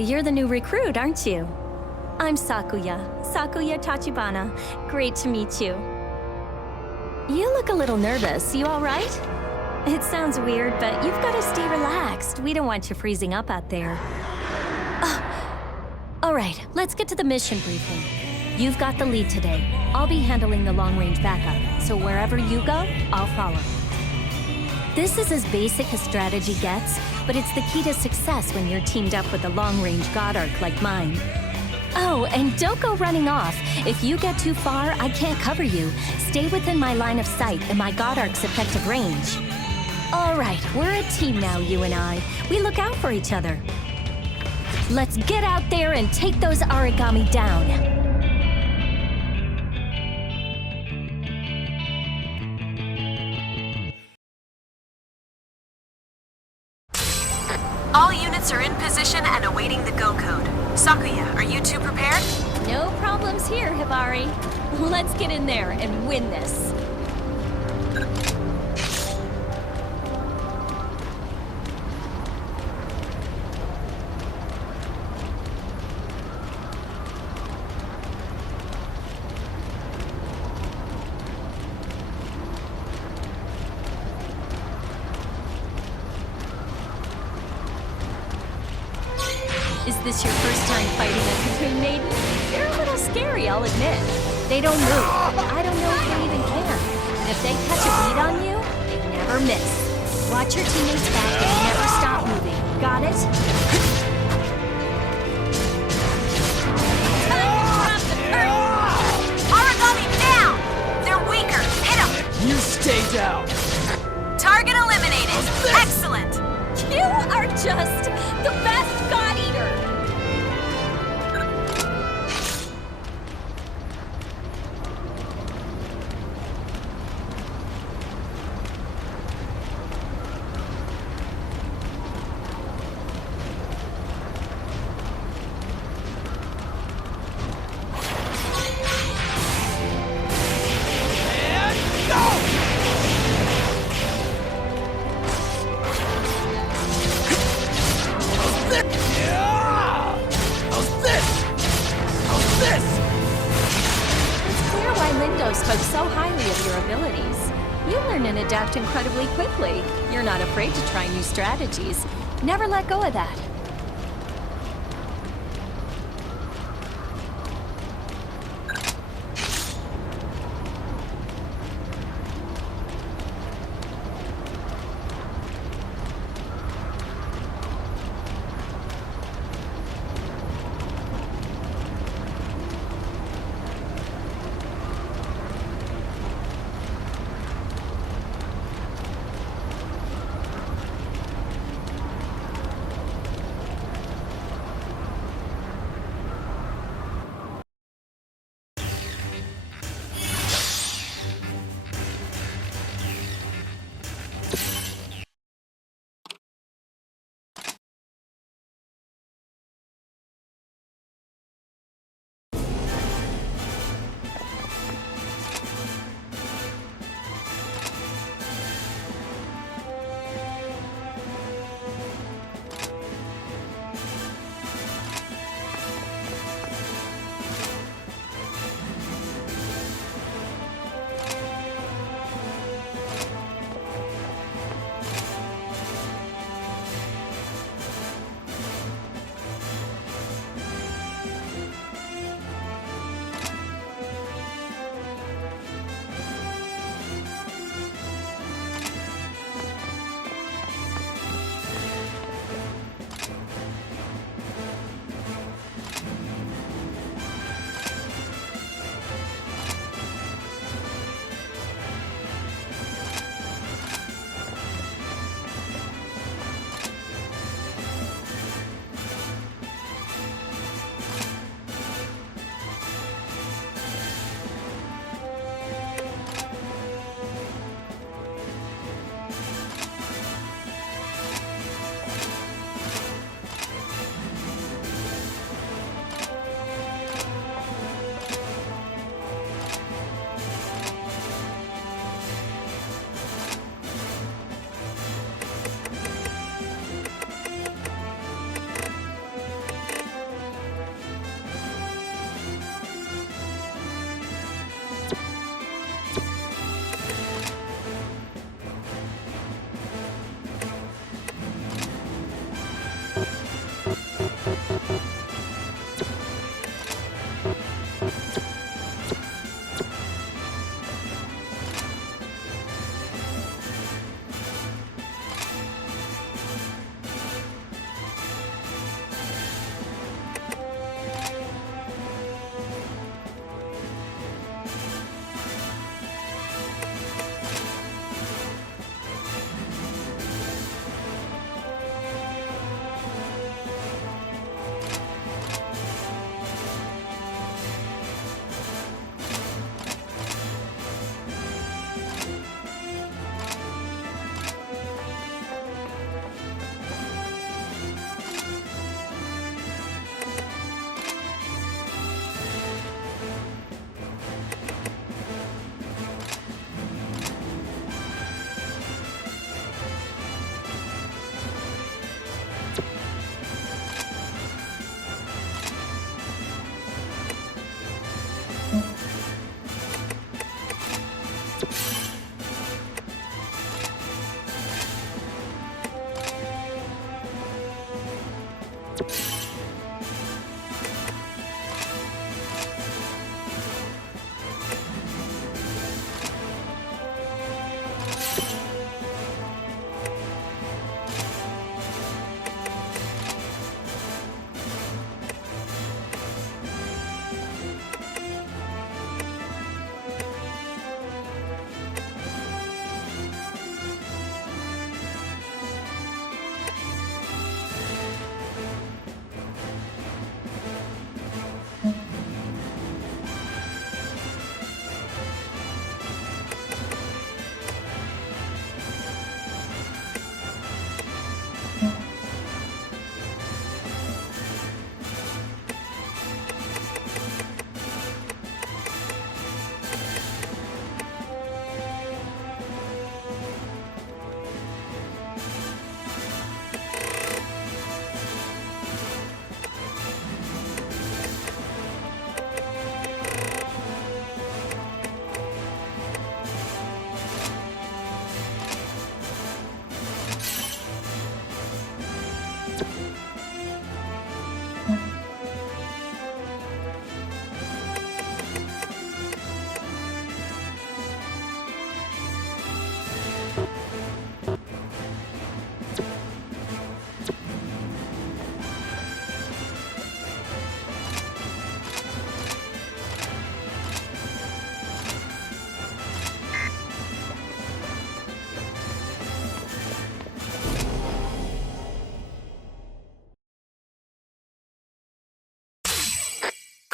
you're the new recruit, aren't you? I'm Sakuya Tachibana. Great to meet you. You look a little nervous. You all right? It sounds weird, but you've got to stay relaxed. We don't want you freezing up out there. All right, let's get to the mission briefing. You've got the lead today. I'll be handling the long-range backup, so wherever you go, I'll follow. This is as basic a strategy gets, but it's the key to success when you're teamed up with a long-range god arc like mine. Oh, and don't go running off. If you get too far, I can't cover you. Stay within my line of sight and my god arc's effective range. All right, we're a team now, you and I. We look out for each other. Let's get out there and take those origami down. All units are in position and awaiting the go code. Sakuya, are you two prepared? No problems here, Hibari. Let's get in there and win this. Is this your first time fighting a Cocoon Maiden? They're a little scary, I'll admit. They don't move. I don't know if they even can. And if they catch a beat on you, they never miss. Watch your teammates back and never stop moving. Got it? Time to drop the curtain! Origami down! They're weaker. Hit them! You stay down! Target eliminated. Excellent! You are just the best God Eater! Spoke so highly of your abilities. You learn and adapt incredibly quickly. You're not afraid to try new strategies. Never let go of that.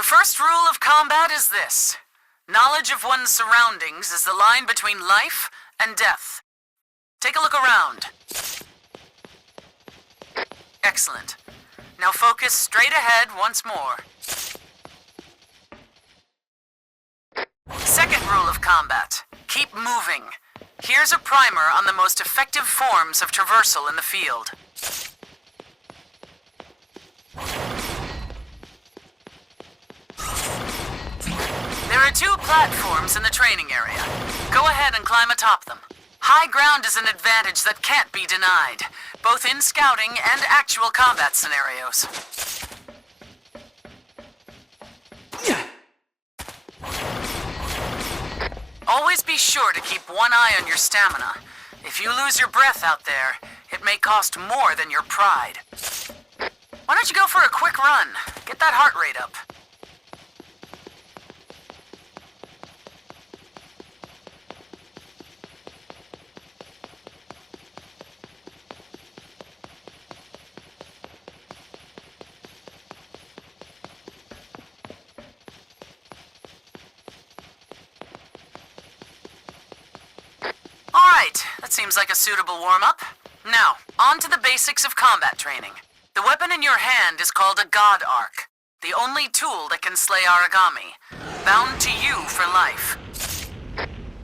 first rule of combat is this. Knowledge of one's surroundings is the line between life and death. Take a look around. Excellent. Now focus straight ahead once more. Second rule of combat. Keep moving. Here's a primer on the most effective forms of traversal in the field. There are 2 platforms in the training area. Go ahead and climb atop them. High ground is an advantage that can't be denied, both in scouting and actual combat scenarios. Always be sure to keep one eye on your stamina. If you lose your breath out there, it may cost more than your pride. Why don't you go for a quick run? Get that heart rate up. Alright, that seems like a suitable warm-up. Now, on to the basics of combat training. The weapon in your hand is called a God Arc, the only tool that can slay Aragami, bound to you for life.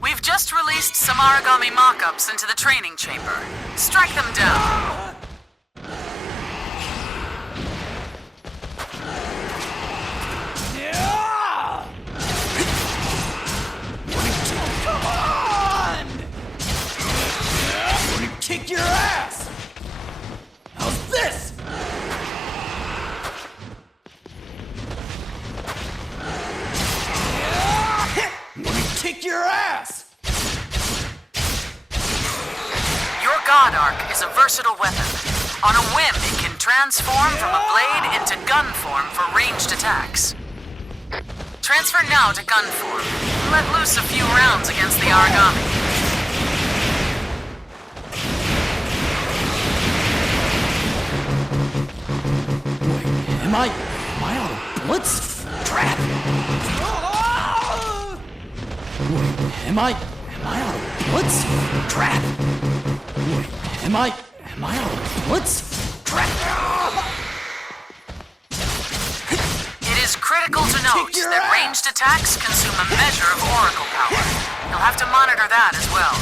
We've just released some Aragami mock-ups into the training chamber. Strike them down. Kick your ass! How's this? Let me kick your ass! Your God Arc is a versatile weapon. On a whim, it can transform from a blade into gun form for ranged attacks. Transfer now to gun form. Let loose a few rounds against the Aragami. Am I on a blitz trap? Wait, am I on a blitz trap? Wait, am I on a blitz trap? It is critical to note that ranged attacks consume a measure of oracle power. You'll have to monitor that as well.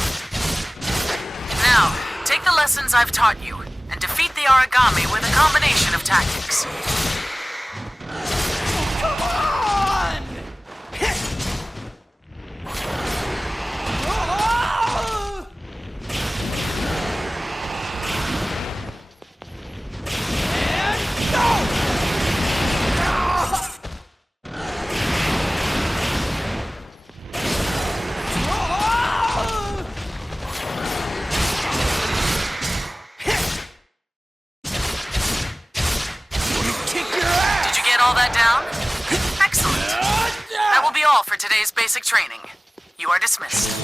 Now, take the lessons I've taught you and defeat the Aragami with a combination of tactics. All that down? Excellent. That will be all for today's basic training. You are dismissed.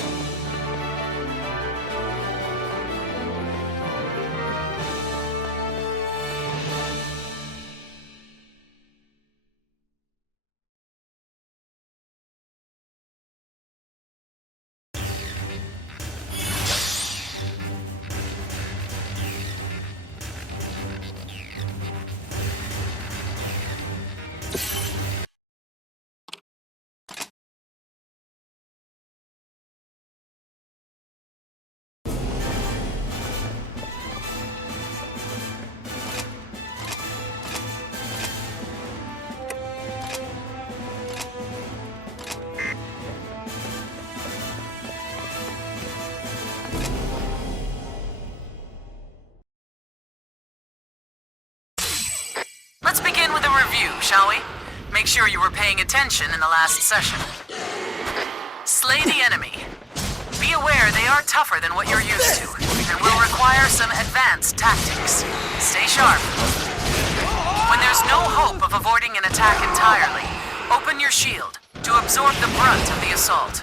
Let's begin with a review, shall we? Make sure you were paying attention in the last session. Slay the enemy. Be aware they are tougher than what you're used to, and will require some advanced tactics. Stay sharp. When there's no hope of avoiding an attack entirely, open your shield to absorb the brunt of the assault.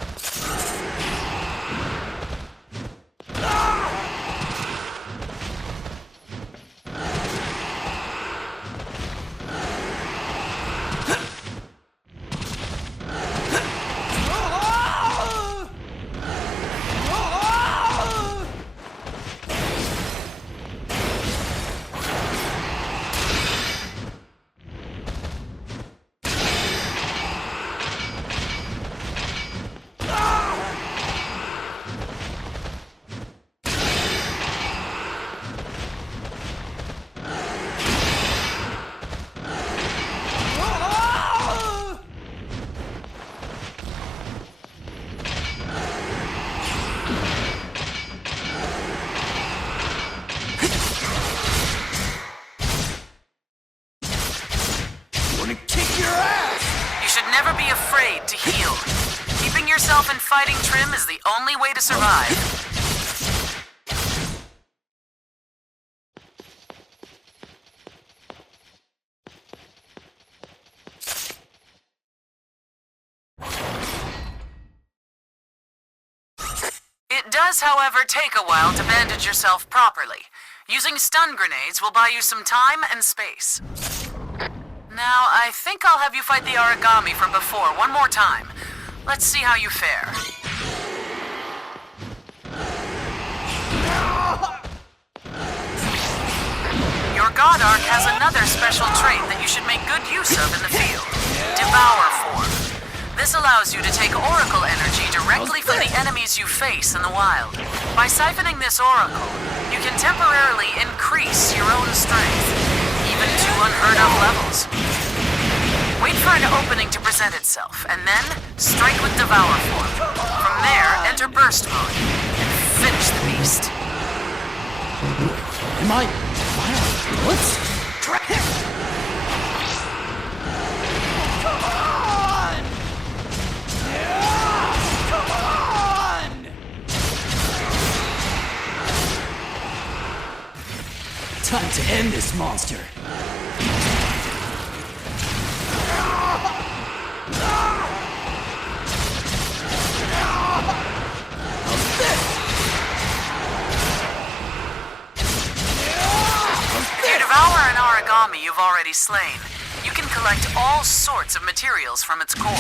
Keeping yourself in fighting trim is the only way to survive. It does, however, take a while to bandage yourself properly. Using stun grenades will buy you some time and space. Now, I think I'll have you fight the origami from before one more time. Let's see how you fare. Your God Arc has another special trait that you should make good use of in the field. Devour form. This allows you to take Oracle energy directly from the enemies you face in the wild. By siphoning this Oracle, you can temporarily increase your own strength, even to unheard of levels. Wait for an opening to present itself, and then strike with Devour form. From there, enter Burst mode, and finish the beast. Am I on Blitz? Time to end this monster. If you devour an origami you've already slain, you can collect all sorts of materials from its core.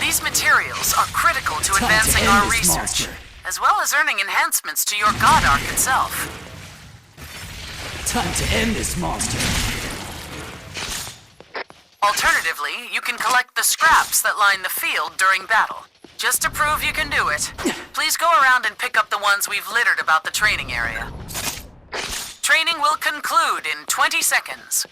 These materials are critical to Time to advancing end our this research, monster. as well as earning enhancements to your God Arc itself. Time to end this monster. Alternatively, you can collect the scraps that line the field during battle. Just to prove you can do it, please go around and pick up the ones we've littered about the training area. Training will conclude in 20 seconds.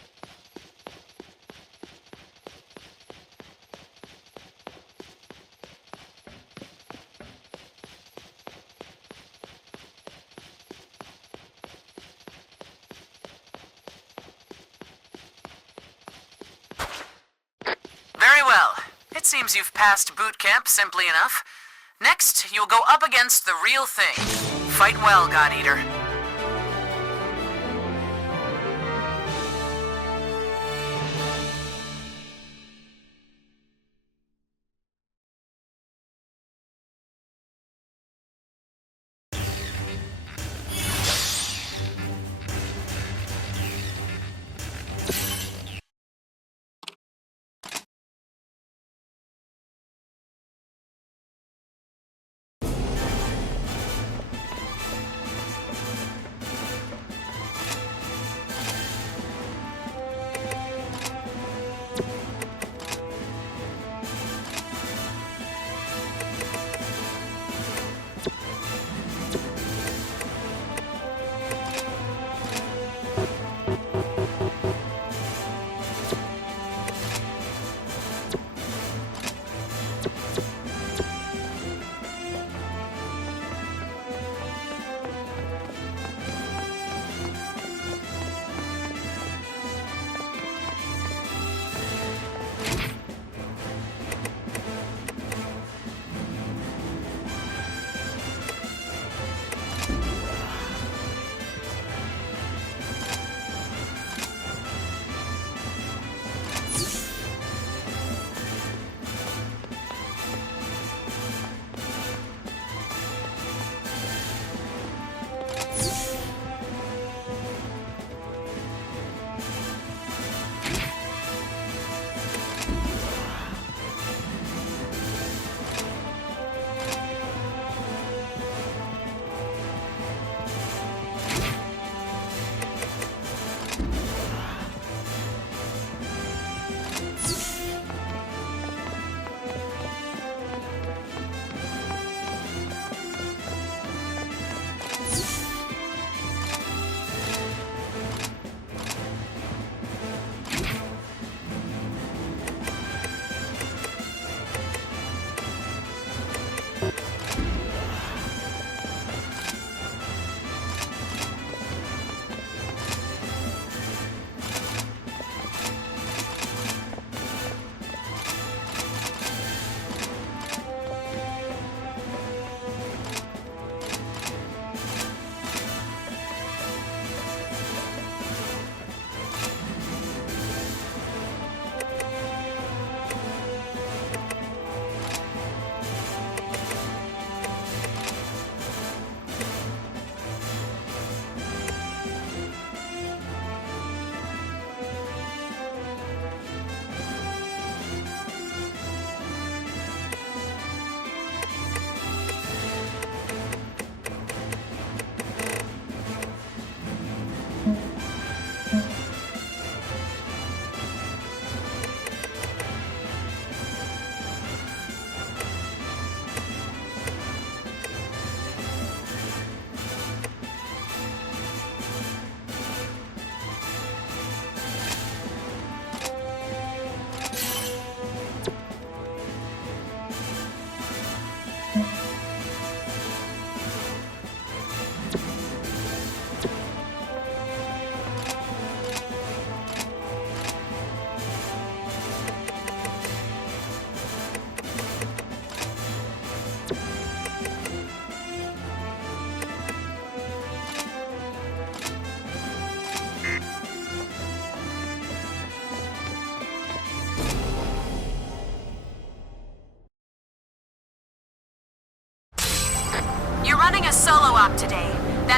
Very well. It seems you've passed boot camp simply enough. Next, you'll go up against the real thing. Fight well, God Eater.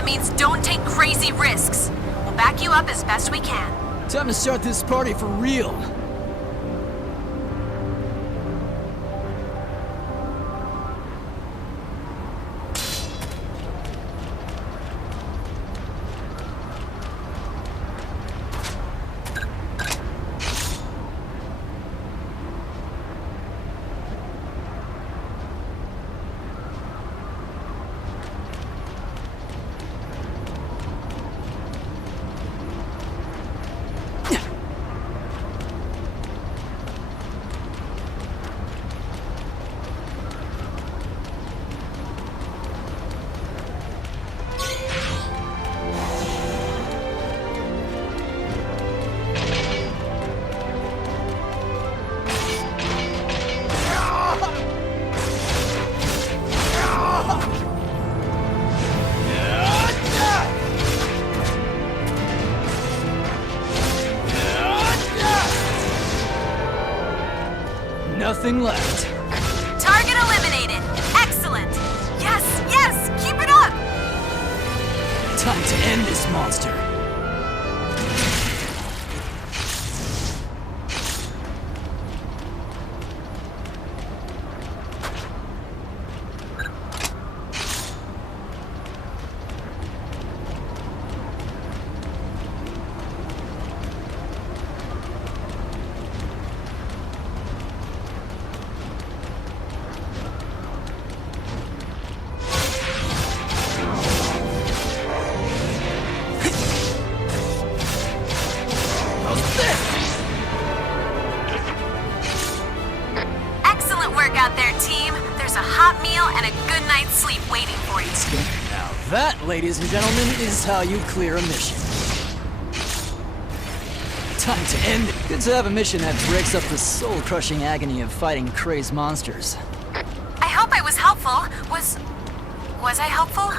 means don't take crazy risks. We'll back you up as best we can. Time to start this party for real. Nothing left. Target eliminated. Excellent. Yes, yes, keep it up. Time to end this monster. Excellent work out there, team. There's a hot meal and a good night's sleep waiting for you. Now that, ladies and gentlemen, is how you clear a mission. Time to end it. Good to have a mission that breaks up the soul-crushing agony of fighting crazed monsters. I hope I was helpful. Was I helpful?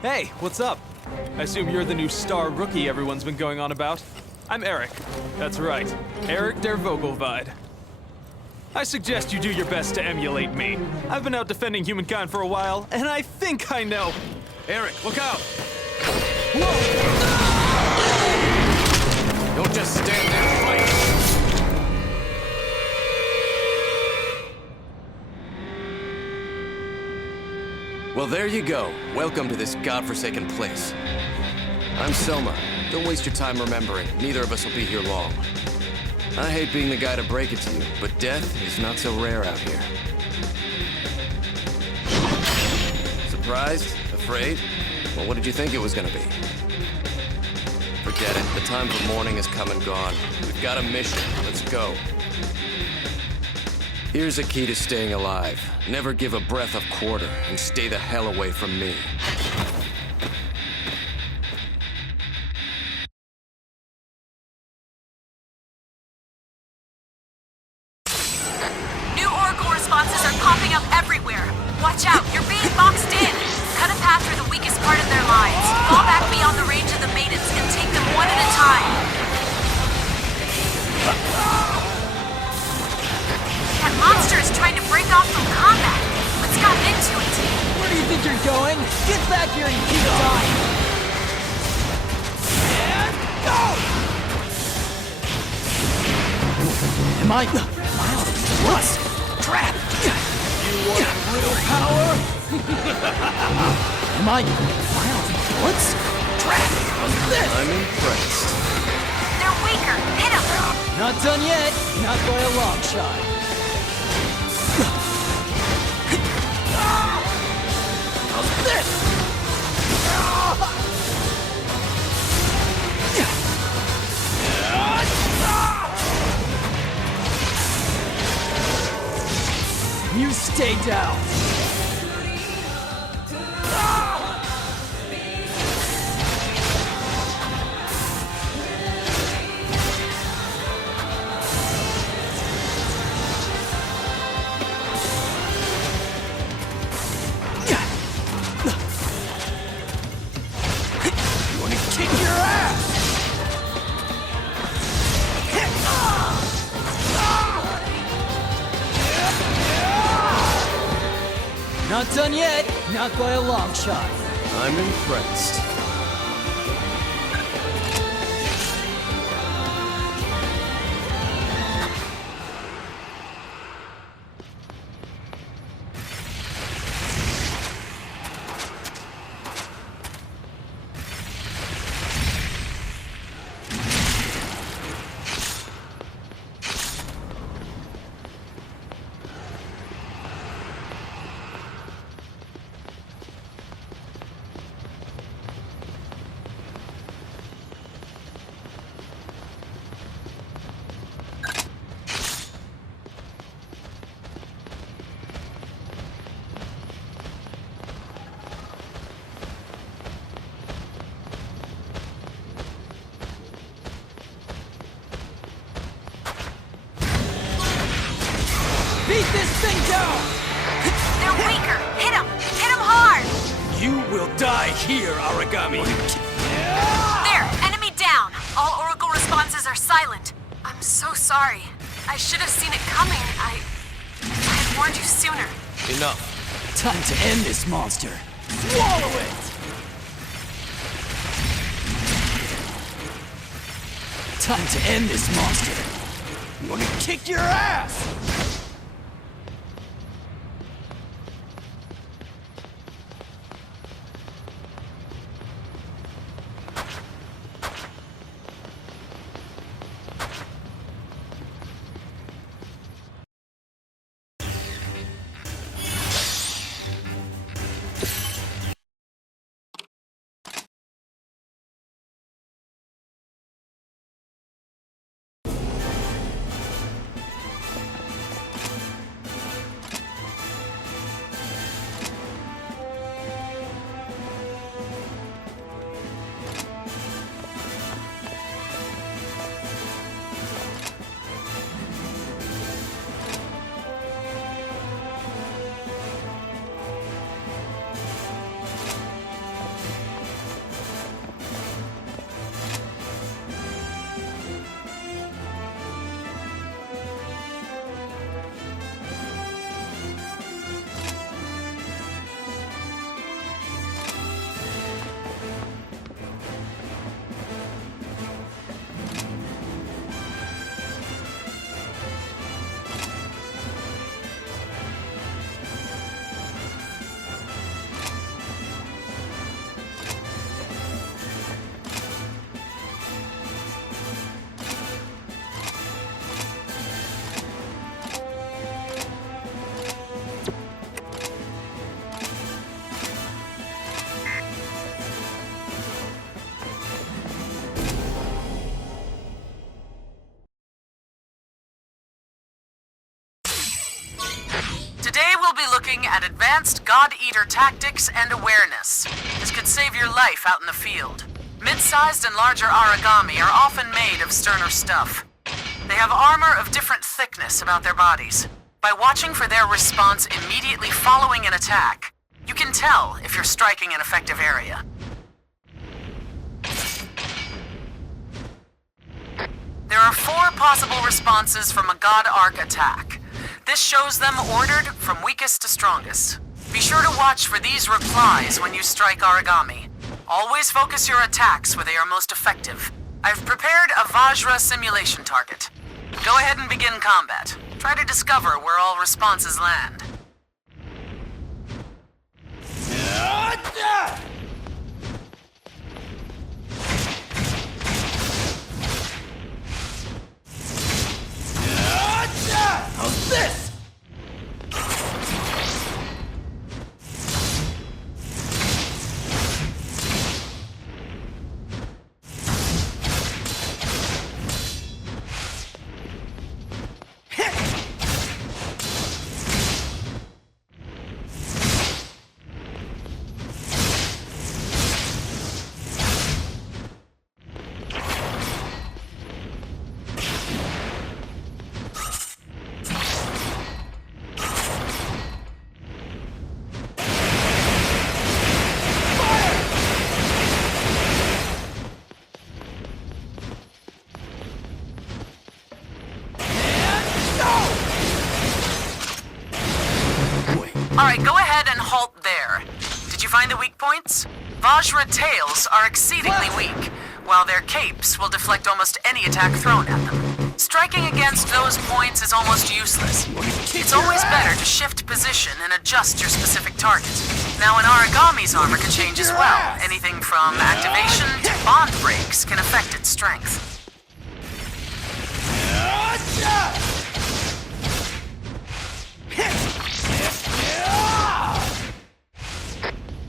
Hey, what's up? I assume you're the new star rookie everyone's been going on about. I'm Eric. That's right, Eric der Vogelweide. I suggest you do your best to emulate me. I've been out defending humankind for a while, and I think I know. Eric, look out! Whoa! Don't just stand there, fight! Well, there you go. Welcome to this godforsaken place. I'm Selma. Don't waste your time remembering. Neither of us will be here long. I hate being the guy to break it to you, but death is not so rare out here. Surprised? Afraid? Well, what did you think it was gonna be? Forget it. The time for mourning has come and gone. We've got a mission. Let's go. Here's a key to staying alive. Never give a breath of quarter, and stay the hell away from me. New Oracle responses are popping up everywhere. Watch out, you're being boxed in. Cut a path through the weakest part of their lines. Fall back beyond the range of the maidens and take them one at a time. That monster is trying to break off from combat. What's gotten into it? Where do you think you're going? Get back here and keep dying! And go! Am I out of rust? Trap! You want real power? Am I out of bullets? Trap! What's this? I'm impressed. They're weaker. Hit them. Not done yet. Not by a long shot. How's this? You stay down. Not done yet, not by a long shot. I'm impressed. Beat this thing down! They're weaker. Hit them. Hit them hard. You will die here, Aragami. There, enemy down. All Oracle responses are silent. I'm so sorry. I should have seen it coming. I had warned you sooner. Enough. Time to end this monster. Swallow it! Time to end this monster. I'm gonna kick your ass! looking at advanced God Eater tactics and awareness. This could save your life out in the field. Mid-sized and larger origami are often made of sterner stuff. They have armor of different thickness about their bodies. By watching for their response immediately following an attack, you can tell if you're striking an effective area. There are 4 possible responses from a God Arc attack. This shows them ordered from weakest to strongest. Be sure to watch for these replies when you strike origami. Always focus your attacks where they are most effective. I've prepared a Vajra simulation target. Go ahead and begin combat. Try to discover where all responses land. How's this? Alright, go ahead and halt there. Did you find the weak points? Vajra tails are exceedingly weak, while their capes will deflect almost any attack thrown at them. Striking against those points is almost useless. It's always better to shift position and adjust your specific target. Now, an origami's armor can change as well. Anything from activation to bond breaks can affect its strength.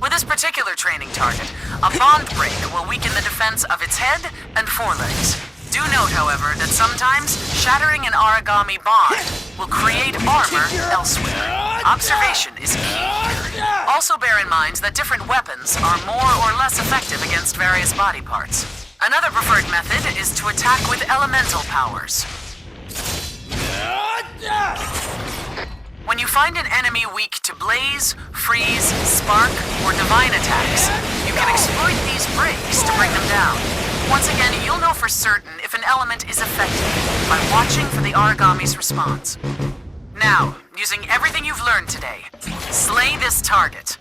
With this particular training target, a bond break will weaken the defense of its head and forelegs. Do note, however, that sometimes shattering an origami bond will create armor elsewhere. Observation is key here. Also bear in mind that different weapons are more or less effective against various body parts. Another preferred method is to attack with elemental powers. When you find an enemy weak to blaze, freeze, spark, or divine attacks, you can exploit these breaks to bring them down. Once again, you'll know for certain if an element is effective by watching for the origami's response. Now, using everything you've learned today, slay this target.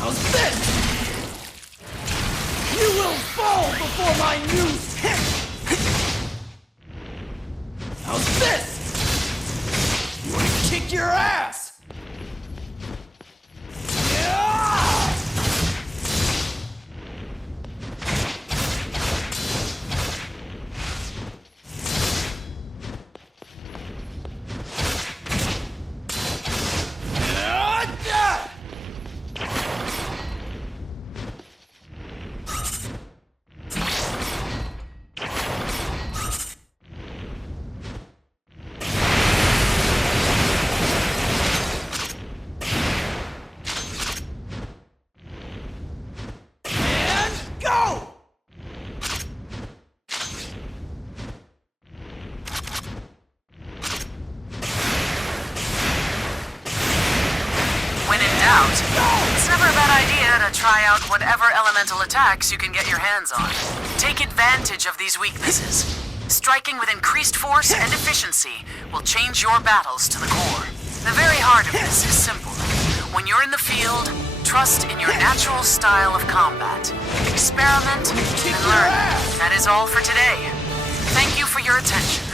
How's this? You will fall before my noose! How's this? You wanna kick your ass? It's never a bad idea to try out whatever elemental attacks you can get your hands on. Take advantage of these weaknesses. Striking with increased force and efficiency will change your battles to the core. The very heart of this is simple. When you're in the field, trust in your natural style of combat. Experiment and learn. That is all for today. Thank you for your attention.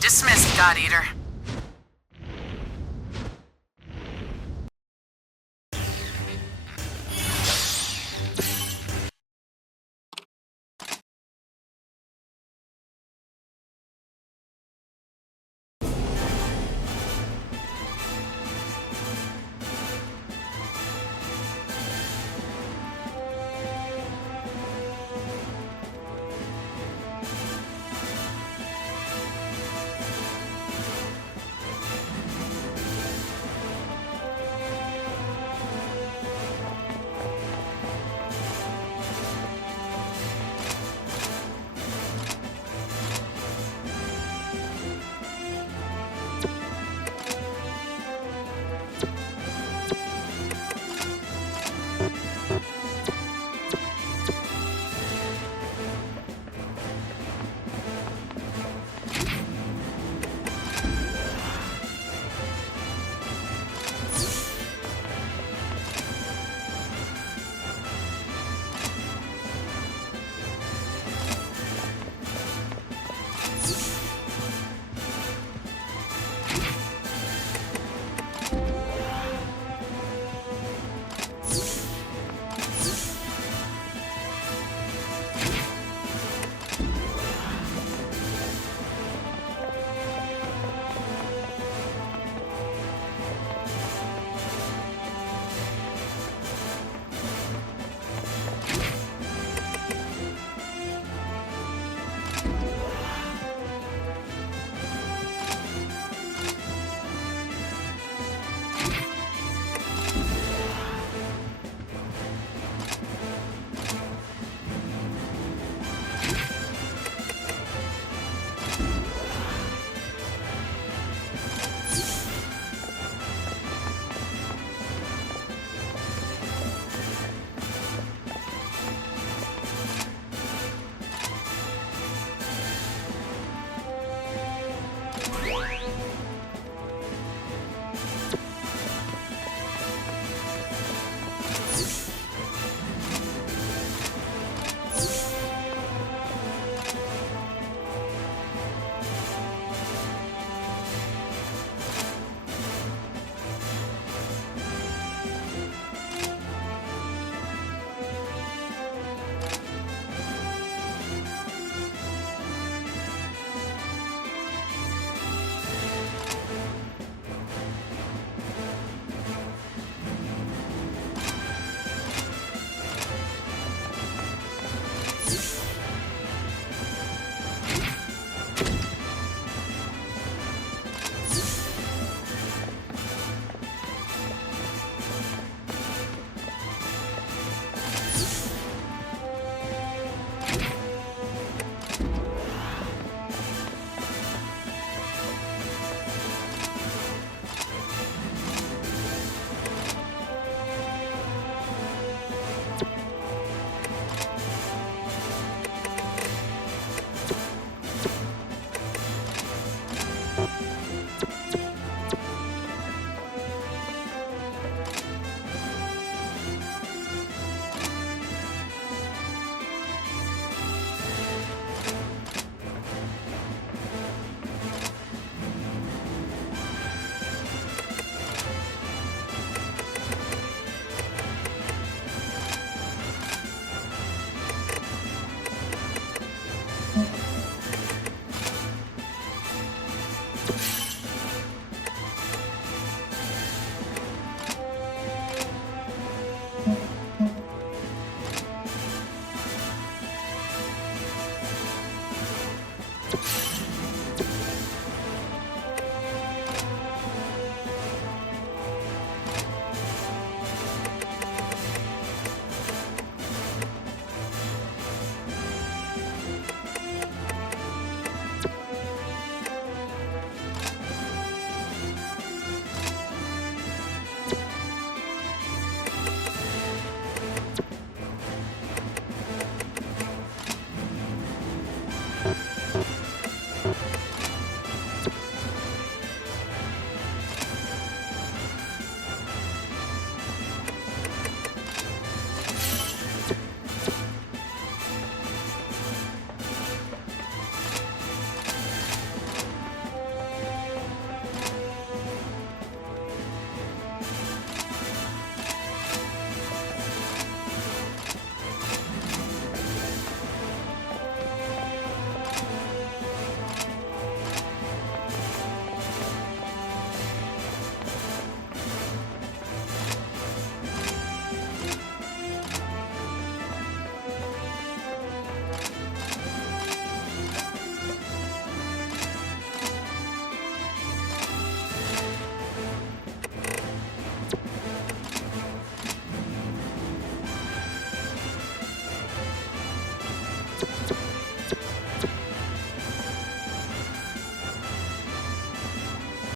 Dismissed, God Eater.